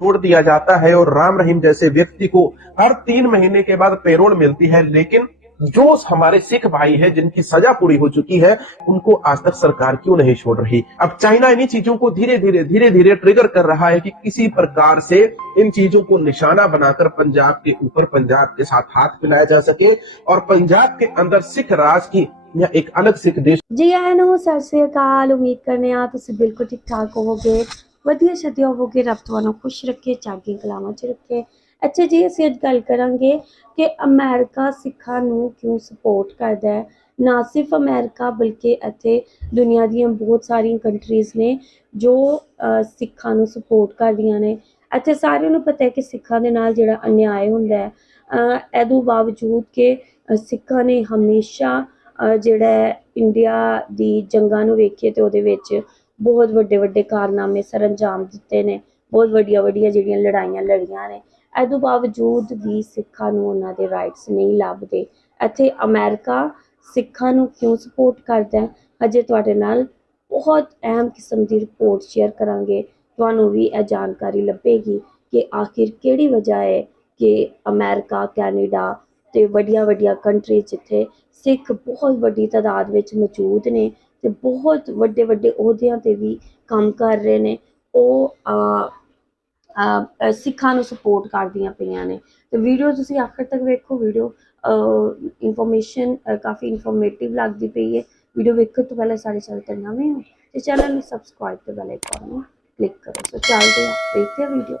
छोड़ दिया जाता है और राम रहीम जैसे व्यक्ति को हर 3 महीने के बाद पेरोल मिलती है, लेकिन जो हमारे सिख भाई है जिनकी सजा पूरी हो चुकी है उनको आज तक सरकार क्यों नहीं छोड़ रही। अब चाइना इन्हीं चीजों को धीरे धीरे ट्रिगर कर रहा है कि किसी प्रकार से इन चीजों को निशाना बनाकर पंजाब के ऊपर, पंजाब के साथ हाथ मिलाया जा सके और पंजाब के अंदर सिख राज की या एक अलग सिख देश। जी आए नो, सत श्री अकाल। उम्मीद करने आ तुसी बिल्कुल ठीक ठाक होवोगे, वधिया छतिया होवोगे। रब तुहानू खुश रखे, चागी कलामां च रखे। अच्छा जी, असीं अज गल करांगे कि अमेरिका सिखां नू क्यों सपोर्ट करदा है। ना सिर्फ अमेरिका बल्कि इत्थे दुनिया दीयां बहुत सारियां कंट्रीज़ ने जो सिखां नू सपोर्ट करदियां ने। इत्थे सारिआं नू पता है कि सिखां दे नाल जिहड़ा अन्याय हुंदा है, इहदे बावजूद कि सिखां ने हमेशा जिहड़ा इंडिया दी जंगां नू वेखिए ते उहदे विच बहुत वड्डे वड्डे कारनामे सर अंजाम दित्ते ने, बहुत वड्डियां वड्डियां जिहड़ियां लड़ाइयां लड़ियां ने। इहदे बावजूद भी सिखां नू उन्हां दे राइट्स नहीं लभदे। इत्थे अमेरिका सिखां नू क्यों सपोर्ट करदा है, अजे तुहाडे नाल बहुत अहम किस्म दी रिपोर्ट शेयर करांगे। तुहानू भी यह जानकारी लभेगी कि आखिर किहड़ी वजह है कि अमेरिका, कैनेडा ते वड्डियां वड्डियां कंट्री जिथे सिख बहुत वड्डी तादाद विच मौजूद ने ते बहुत वड्डे वड्डे अहुदियां ते भी काम कर रहे ने, ओह सिखां नू सपोर्ट करदियां पईयां ने। तो वीडियो तुसीं आखिर तक वेखो। वीडियो इंफॉर्मेशन काफ़ी इंफॉर्मेटिव लगदी पई है। वीडियो वेखो तो पहले साढ़े चैनल ते नवें हो तो चैनल नू सबसक्राइब ते बेल आइकन नू क्लिक करो। तो चलते हैं, देखते हैं वीडियो।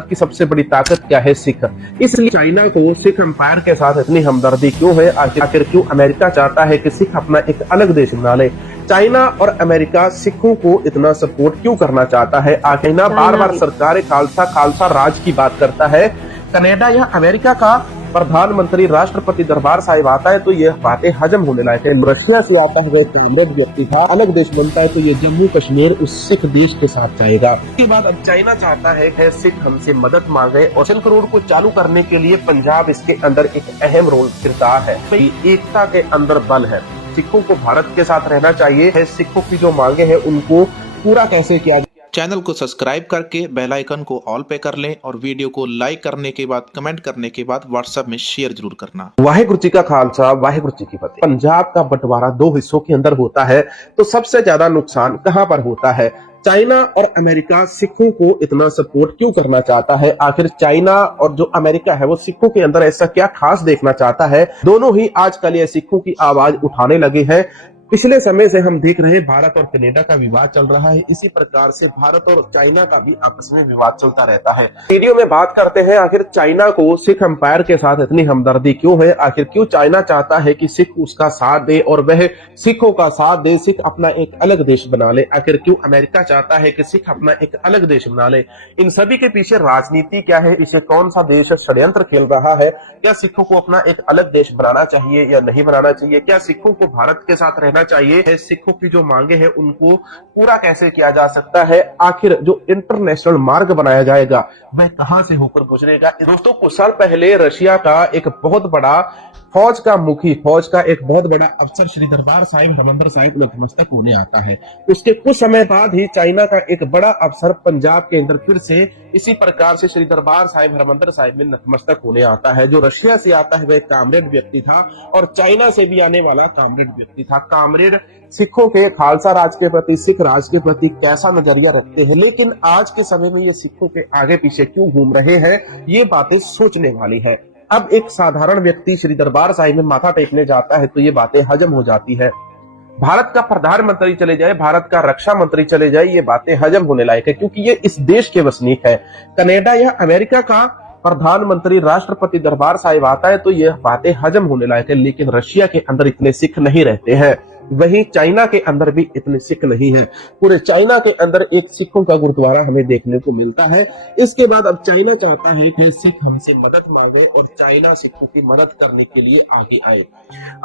की सबसे बड़ी ताकत क्या है? सिख। इसलिए चाइना को सिख एम्पायर के साथ इतनी हमदर्दी क्यों है? आखिर क्यों अमेरिका चाहता है कि सिख अपना एक अलग देश बना ले? चाइना और अमेरिका सिखों को इतना सपोर्ट क्यों करना चाहता है? आखिर बार बार सरकार खालसा राज की बात करता है। कनाडा या अमेरिका का प्रधानमंत्री राष्ट्रपति दरबार साहिब आता है तो ये बातें हजम होने लायक है। रशिया से आता है, वह कामरेड व्यक्ति था, अलग देश बनता है तो ये जम्मू कश्मीर उस सिख देश के साथ जाएगा। उसके बाद अब चाइना चाहता है कि सिख हमसे मदद मांगे और सिल्क रोड को चालू करने के लिए पंजाब इसके अंदर एक अहम रोल किरदार है। भाई एकता के अंदर बल है। सिखों को भारत के साथ रहना चाहिए है। सिखों की जो मांगे है उनको पूरा कैसे किया? चैनल को सब्सक्राइब करके बेल आइकन को ऑल पे कर लें और वीडियो को लाइक करने के बाद, कमेंट करने के बाद व्हाट्सएप में शेयर जरूर करना। वाहेगुरु जी का खालसा, वाहेगुरु जी की फतेह। पंजाब का बंटवारा 2 हिस्सों के अंदर होता है तो सबसे ज्यादा नुकसान कहां पर होता है? चाइना और अमेरिका सिखों को इतना सपोर्ट क्यों करना चाहता है? आखिर चाइना और जो अमेरिका है वो सिखों के अंदर ऐसा क्या खास देखना चाहता है? दोनों ही आजकल ये सिखों की आवाज उठाने लगे हैं। पिछले समय से हम देख रहे हैं भारत और कनाडा का विवाद चल रहा है। इसी प्रकार से भारत और चाइना का भी आपस में विवाद चलता रहता है। वीडियो में बात करते हैं आखिर चाइना को सिख एम्पायर के साथ इतनी हमदर्दी क्यों है? आखिर क्यों चाइना चाहता है कि सिख उसका साथ दे और वह सिखों का साथ दे, सिख अपना एक अलग देश बना ले? आखिर क्यों अमेरिका चाहता है कि सिख अपना एक अलग देश बना ले? इन सभी के पीछे राजनीति क्या है? इसे कौन सा देश षड्यंत्र खेल रहा है? क्या सिखों को अपना एक अलग देश बनाना चाहिए या नहीं बनाना चाहिए? क्या सिखों को भारत के साथ रहना चाहिए है? सिखों की जो मांगे हैं उनको पूरा कैसे किया जा सकता है? आखिर जो इंटरनेशनल मार्ग बनाया जाएगा वह कहां से होकर गुजरेगा? दोस्तों, कुछ साल पहले रशिया का एक बहुत बड़ा फौज का मुखी, फौज का एक बहुत बड़ा अफसर श्री दरबार साहिब हरिमंदर साहिब नतमस्तक होने आता है। उसके कुछ समय बाद ही चाइना का एक बड़ा अफसर पंजाब के अंदर फिर से इसी प्रकार से श्री दरबार साहिब हरिमंदर साहिब में नतमस्तक होने आता है। जो रशिया से आता है वह कामरेड व्यक्ति था और चाइना से भी आने वाला कामरेड व्यक्ति था। कामरेड सिखों के खालसा राज के प्रति, सिख राज के प्रति कैसा नजरिया रखते हैं, लेकिन आज के समय में ये सिखों के आगे पीछे क्यों घूम रहे हैं, ये बातें सोचने वाली है। अब एक साधारण व्यक्ति श्री दरबार साहिब में माथा टेकने जाता है तो ये बातें हजम हो जाती है। भारत का प्रधानमंत्री चले जाए, भारत का रक्षा मंत्री चले जाए, ये बातें हजम होने लायक है क्योंकि ये इस देश के वसनीक है। कनाडा या अमेरिका का प्रधानमंत्री राष्ट्रपति दरबार साहिब आता है तो ये बातें हजम होने लायक है। लेकिन रशिया के अंदर इतने सिख नहीं रहते हैं, वहीं चाइना के अंदर भी इतने सिख नहीं है। पूरे चाइना के अंदर एक सिखों का गुरुद्वारा हमें देखने को मिलता है। इसके बाद अब चाइना चाहता है कि सिख हमसे मदद मांगे और चाइना सिखों की मदद करने के लिए आगे आए।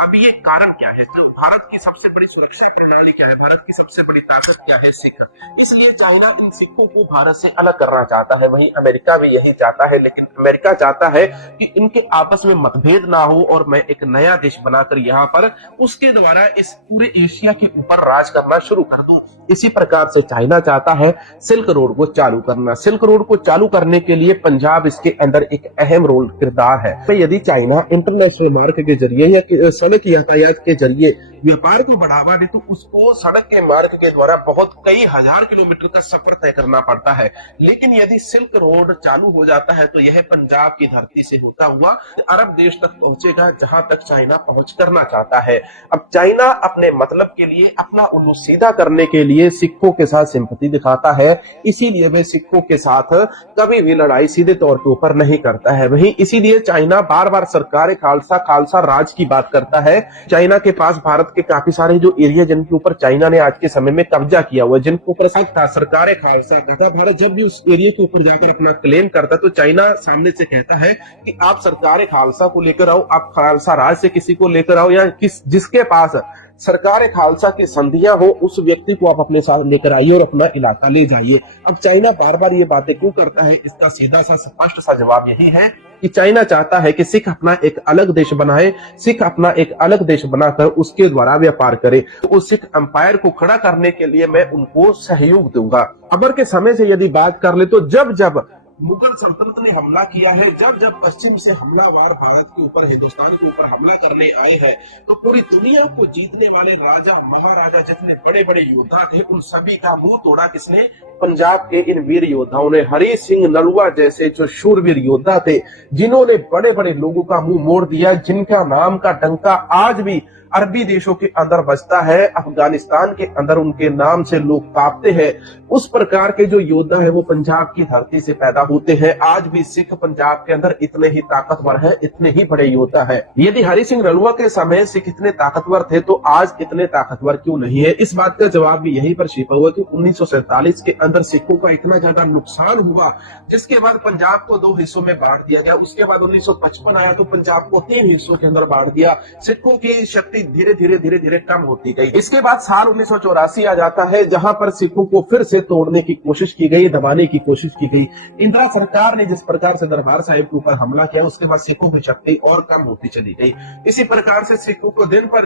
अब ये कारण क्या है? तो भारत की सबसे बड़ी सुरक्षा प्रणाली क्या है? भारत की सबसे बड़ी ताकत क्या है? सिख। इसलिए चाइना इन सिखों को भारत से अलग करना चाहता है। वहीं अमेरिका भी यही चाहता है, लेकिन अमेरिका चाहता है कि इनके आपस में मतभेद ना हो और मैं एक नया देश बनाकर यहाँ पर उसके द्वारा इस पूरे एशिया के ऊपर राज करना शुरू कर दूं। इसी प्रकार से चाइना चाहता है सिल्क रोड को चालू करना। सिल्क रोड को चालू करने के लिए पंजाब इसके अंदर एक अहम रोल किरदार है। तो यदि चाइना इंटरनेशनल मार्ग के जरिए या सड़क यातायात के जरिए व्यापार को बढ़ावा दे तो उसको सड़क के मार्ग के द्वारा बहुत कई हजार किलोमीटर का सफर तय करना पड़ता है। लेकिन यदि सिल्क रोड चालू हो जाता है तो यह पंजाब की धरती से होता हुआ अरब देश तक पहुंचेगा, जहां तक चाइना पहुंच करना चाहता है। अब चाइना अपने मतलब के लिए, अपना उल्लू सीधा करने के लिए सिखों के साथ सिंपैथी दिखाता है, इसीलिए वे सिखों के साथ कभी भी लड़ाई सीधे तौर के ऊपर नहीं करता है। वहीं इसीलिए चाइना बार बार सरकार खालसा राज की बात करता है। चाइना के पास भारत के काफी सारे जो एरिया जिनके ऊपर चाइना ने आज के समय में कब्जा किया हुआ है, जिनके ऊपर शक था, सरकार खालसा का था। भारत जब भी उस एरिया के ऊपर जाकर अपना क्लेम करता तो चाइना सामने से कहता है कि आप सरकार खालसा को लेकर आओ, आप खालसा राज से किसी को लेकर आओ, या जिसके पास सरकार खालसा की संधियां हो उस व्यक्ति को आप अपने साथ लेकर आइए और अपना इलाका ले जाइए। अब चाइना बार बार ये बातें क्यों करता है, इसका सीधा सा स्पष्ट सा जवाब यही है कि चाइना चाहता है कि सिख अपना एक अलग देश बनाए, सिख अपना एक अलग देश बनाकर उसके द्वारा व्यापार करे। उस सिख एम्पायर को खड़ा करने के लिए मैं उनको सहयोग दूंगा। अकबर के समय से यदि बात कर ले तो जब जब मुगल सल्तनत ने हमला किया है, जब जब पश्चिम से हमलावर भारत के ऊपर, हिंदुस्तान के ऊपर हमला करने आए हैं, तो पूरी दुनिया को जीतने वाले राजा महाराजा जितने बड़े बड़े योद्धा थे उन सभी का मुंह तोड़ा किसने? पंजाब के इन वीर योद्धाओं ने। हरि सिंह नलवा जैसे जो शूरवीर योद्धा थे, जिन्होंने बड़े बड़े लोगों का मुंह मोड़ दिया, जिनका नाम का डंका आज भी अरबी देशों के अंदर बजता है, अफगानिस्तान के अंदर उनके नाम से लोग कांपते हैं, उस प्रकार के जो योद्धा है वो पंजाब की धरती से पैदा होते हैं। आज भी सिख पंजाब के अंदर इतने ही ताकतवर हैं, इतने ही बड़े योद्धा हैं। यदि हरि सिंह नलवा के समय सिख इतने ताकतवर थे तो आज इतने ताकतवर क्यों नहीं है? इस बात का जवाब भी यहीं पर छिपा हुआ कि 1947 के अंदर सिखों का इतना ज्यादा नुकसान हुआ, जिसके बाद पंजाब को 2 हिस्सों में बांट दिया गया। उसके बाद 1955 आया तो पंजाब को 3 हिस्सों के अंदर बांट दिया। सिखों की शक्ति धीरे धीरे कम होती गई। इसके बाद साल 1984 आ जाता है, जहां पर सिखों को फिर से तोड़ने की कोशिश की गई, दबाने की कोशिश की गई। इंदिरा सरकार ने जिस प्रकार से दरबार साहिब के ऊपर हमला किया, उसके बाद सिखों की शक्ति और कम होती चली गई। इसी प्रकार से सिखों को दिन पर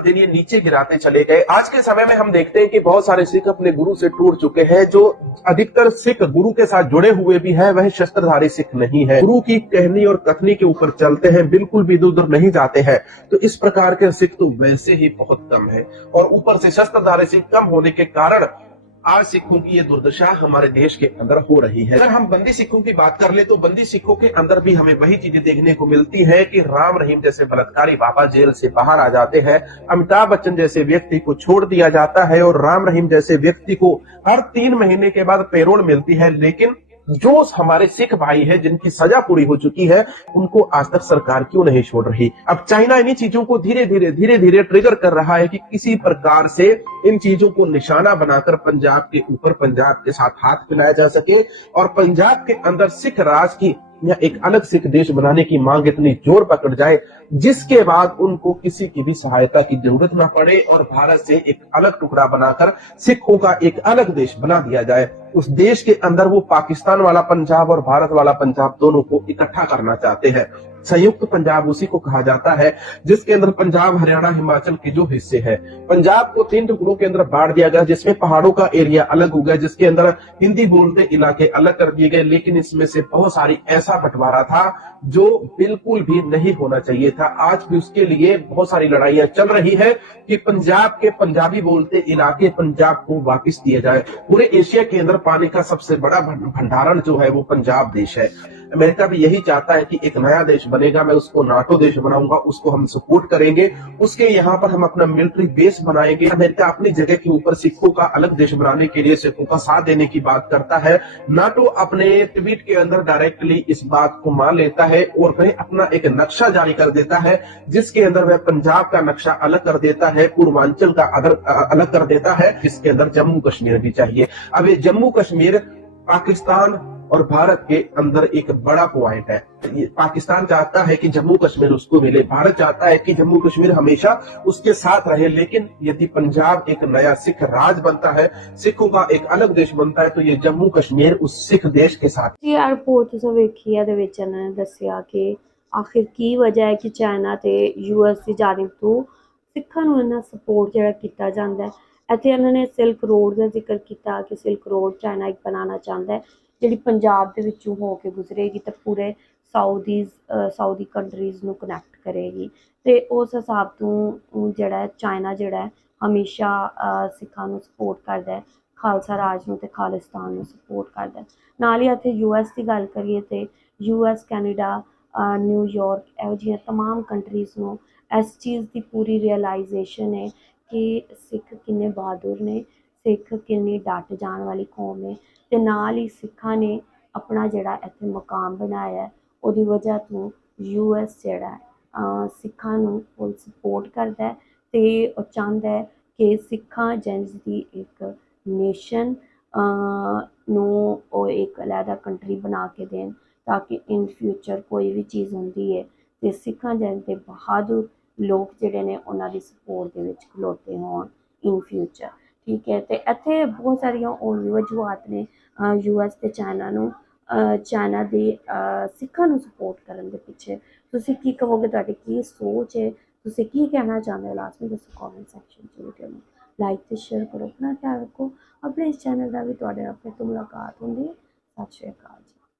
दिन ये नीचे गिराते चले गए। आज के समय में हम देखते हैं कि बहुत सारे सिख अपने गुरु से टूट चुके हैं। जो अधिकतर सिख गुरु के साथ जुड़े हुए भी है वह शस्त्रधारी सिख नहीं है, गुरु की कहनी और कथनी के ऊपर चलते हैं, बिल्कुल भी इधर उधर नहीं जाते हैं। तो इस प्रकार के सिख तो वैसे ही बहुत कम है, और ऊपर से शस्त्रधारी सिख कम होने के कारण आज सिखों की ये दुर्दशा हमारे देश के अंदर हो रही है। अगर हम बंदी सिखों की बात कर ले तो बंदी सिखों के अंदर भी हमें वही चीजें देखने को मिलती है कि राम रहीम जैसे बलात्कारी बाबा जेल से बाहर आ जाते हैं, अमिताभ बच्चन जैसे व्यक्ति को छोड़ दिया जाता है, और राम रहीम जैसे व्यक्ति को हर 3 महीने के बाद पेरोल मिलती है। लेकिन जो हमारे सिख भाई है जिनकी सजा पूरी हो चुकी है, उनको आज तक सरकार क्यों नहीं छोड़ रही? अब चाइना इन्हीं चीजों को धीरे धीरे ट्रिगर कर रहा है कि किसी प्रकार से इन चीजों को निशाना बनाकर पंजाब के ऊपर, पंजाब के साथ हाथ मिलाया जा सके, और पंजाब के अंदर सिख राज की या एक अलग सिख देश बनाने की मांग इतनी जोर पकड़ जाए जिसके बाद उनको किसी की भी सहायता की जरूरत न पड़े, और भारत से एक अलग टुकड़ा बनाकर सिखों का एक अलग देश बना दिया जाए। उस देश के अंदर वो पाकिस्तान वाला पंजाब और भारत वाला पंजाब दोनों को इकट्ठा करना चाहते हैं। संयुक्त पंजाब उसी को कहा जाता है जिसके अंदर पंजाब, हरियाणा, हिमाचल के जो हिस्से हैं, पंजाब को 3 टुकड़ों के अंदर बांट दिया गया, जिसमें पहाड़ों का एरिया अलग हो गया, जिसके अंदर हिंदी बोलते इलाके अलग कर दिए गए। लेकिन इसमें से बहुत सारी ऐसा बंटवारा था जो बिल्कुल भी नहीं होना चाहिए था। आज भी उसके लिए बहुत सारी लड़ाइयां चल रही है कि पंजाब के पंजाबी बोलते इलाके पंजाब को वापस दिए जाए। पूरे एशिया के अंदर पानी का सबसे बड़ा भंडारण जो है वो पंजाब देश है। अमेरिका भी यही चाहता है कि एक नया देश बनेगा, मैं उसको नाटो देश बनाऊंगा, उसको हम सपोर्ट करेंगे, उसके यहाँ पर हम अपना मिलिट्री बेस बनाएंगे। अमेरिका अपनी जगह के ऊपर सिखों का अलग देश बनाने के लिए सिखों का साथ देने की बात करता है। नाटो अपने ट्वीट के अंदर डायरेक्टली इस बात को मान लेता है और वह अपना एक नक्शा जारी कर देता है, जिसके अंदर वह पंजाब का नक्शा अलग कर देता है, पूर्वांचल का अलग कर देता है, इसके अंदर जम्मू कश्मीर भी चाहिए। अब ये जम्मू कश्मीर पाकिस्तान और भारत के अंदर एक बड़ा पॉइंट है। पाकिस्तान चाहता है कि जम्मू कश्मीर उसको मिले, भारत चाहता है कि जम्मू कश्मीर हमेशा उसके साथ रहे। लेकिन यदि पंजाब एक नया सिख राज बनता है, सिखों का एक अलग देश बनता है, तो ये जम्मू कश्मीर उस सिख देश के साथ। यार रिपोर्ट तुसें वेखी है, विच इन्होंने दस्सिया कि आखिर की वजह है कि चाइना ते यूएस की जानिब तो ਸਿੱਖਾਂ ਨੂੰ ਇੰਨਾ ਸਪੋਰਟ ਜਿਹੜਾ ਕੀਤਾ ਜਾਂਦਾ ਹੈ। ਇੱਥੇ ਇਹਨਾਂ ਨੇ ਸਿਲਕ ਰੋਡ ਦਾ ਜ਼ਿਕਰ ਕੀਤਾ ਕਿ ਸਿਲਕ ਰੋਡ ਚਾਈਨਾ ਇੱਕ ਬਣਾਉਣਾ ਚਾਹੁੰਦਾ ਹੈ, ਜਿਹੜੀ ਪੰਜਾਬ ਦੇ ਵਿੱਚੋਂ ਹੋ ਕੇ ਗੁਜ਼ਰੇਗੀ ਤੇ ਪੂਰੇ ਸਾਊਦੀ ਕੰਟਰੀਜ਼ ਨੂੰ ਕਨੈਕਟ ਕਰੇਗੀ। ਤੇ ਉਸ ਹਿਸਾਬ ਤੋਂ ਜਿਹੜਾ ਚਾਈਨਾ ਜਿਹੜਾ ਹੈ ਹਮੇਸ਼ਾ ਸਿੱਖਾਂ ਨੂੰ ਸਪੋਰਟ ਕਰਦਾ ਹੈ, ਖਾਲਸਾ ਰਾਜ ਨੂੰ ਤੇ ਖਾਲਿਸਤਾਨ ਨੂੰ ਸਪੋਰਟ ਕਰਦਾ ਹੈ। ਨਾਲ ਹੀ ਇੱਥੇ US ਦੀ ਗੱਲ ਕਰੀਏ ਤੇ US ਕੈਨੇਡਾ ਨਿਊਯਾਰਕ ਇਹੋ ਜਿਹੀਆਂ ਤਮਾਮ ਕੰਟਰੀਜ਼ ਨੂੰ ਇਸ ਚੀਜ਼ ਦੀ ਪੂਰੀ ਰਿਅਲਾਈਜੇਸ਼ਨ ਹੈ ਕਿ ਸਿੱਖ ਕਿੰਨੇ ਬਹਾਦਰ ਨੇ, ਸਿੱਖ ਕਿੰਨੀ ਡਟ ਜਾਣ ਵਾਲੀ ਕੌਮ ਹੈ। ਤੇ ਨਾਲ ਹੀ ਸਿੱਖਾਂ ਨੇ ਆਪਣਾ ਜਿਹੜਾ ਇੱਥੇ ਮੁਕਾਮ ਬਣਾਇਆ ਹੈ, ਉਹਦੀ ਵਜ੍ਹਾ ਤੋਂ US ਜਿਹੜਾ ਸਿੱਖਾਂ ਨੂੰ ਫੁੱਲ ਸਪੋਰਟ ਕਰਦਾ ਹੈ ਤੇ ਉਹ ਚਾਹੁੰਦਾ ਹੈ ਕਿ ਸਿੱਖਾਂ ਜੈਨਸ ਦੀ ਇੱਕ ਨੇਸ਼ਨ ਨੂੰ ਉਹ ਇੱਕ ਅਲੱਗਾ ਕੰਟਰੀ ਬਣਾ ਕੇ ਦੇਣ, ਤਾਂ ਕਿ ਇਨ ਫਿਊਚਰ ਕੋਈ ਵੀ ਚੀਜ਼ ਹੁੰਦੀ ਹੈ ਤੇ ਸਿੱਖਾਂ ਜੈਨ ਦੇ ਬਹਾਦਰ ਲੋਕ ਜਿਹੜੇ ਨੇ ਉਹਨਾਂ ਦੀ ਸਪੋਰਟ ਦੇ ਵਿੱਚ ਖਲੋਤੇ ਹੋਣ ਇਨ ਫਿਊਚਰ। ਠੀਕ ਹੈ, ਤੇ ਇੱਥੇ ਬਹੁਤ ਸਾਰੀਆਂ ਹੋਰ ਵੀ ਵਜੂਹਾਤ ਨੇ US ਤੇ ਚਾਈਨਾ ਦੇ ਸਿੱਖਾਂ ਨੂੰ ਸਪੋਰਟ ਕਰਨ ਦੇ ਪਿੱਛੇ। ਤੁਸੀਂ ਕੀ ਕਹੋਗੇ, ਤੁਹਾਡੀ ਕੀ ਸੋਚ ਹੈ, ਤੁਸੀਂ ਕੀ ਕਹਿਣਾ ਚਾਹੁੰਦੇ ਹੋ, ਲਾਜ਼ਮੀ ਦੱਸੋ ਕਮੈਂਟ ਸੈਕਸ਼ਨ 'ਚ। ਵੀਡੀਓ ਨੂੰ ਲਾਈਕ ਤੇ ਸ਼ੇਅਰ ਕਰੋ, ਆਪਣਾ ਖਿਆਲ ਰੱਖੋ। ਆਪਣੇ ਇਸ ਚੈਨਲ ਦਾ ਵੀ ਤੁਹਾਡੇ ਨਾਲ ਫਿਰ ਤੋਂ ਮੁਲਾਕਾਤ ਹੁੰਦੀ ਹੈ। ਸਤਿ ਸ਼੍ਰੀ ਅਕਾਲ ਜੀ।